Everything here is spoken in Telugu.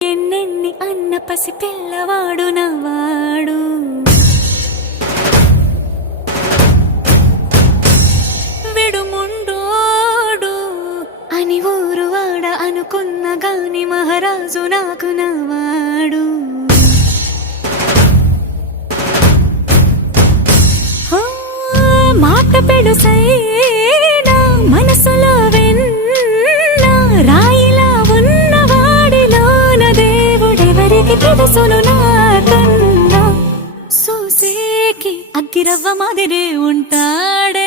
ఎన్నెన్ని అన్న పసి పిల్లవాడు నవ్వాడు. విడుముండోడు అని ఊరు వాడ అనుకున్న గాని మహారాజు నాకు నవ్వాడు. మాట పెడుసైనా మనసులో వెన్న రాయిలా ఉన్నవాడిలోన దేవుడెవరికి తెలుసును నాకన్నా. సూసేకి అగ్గిరవ్వ మాదిరే ఉంటాడే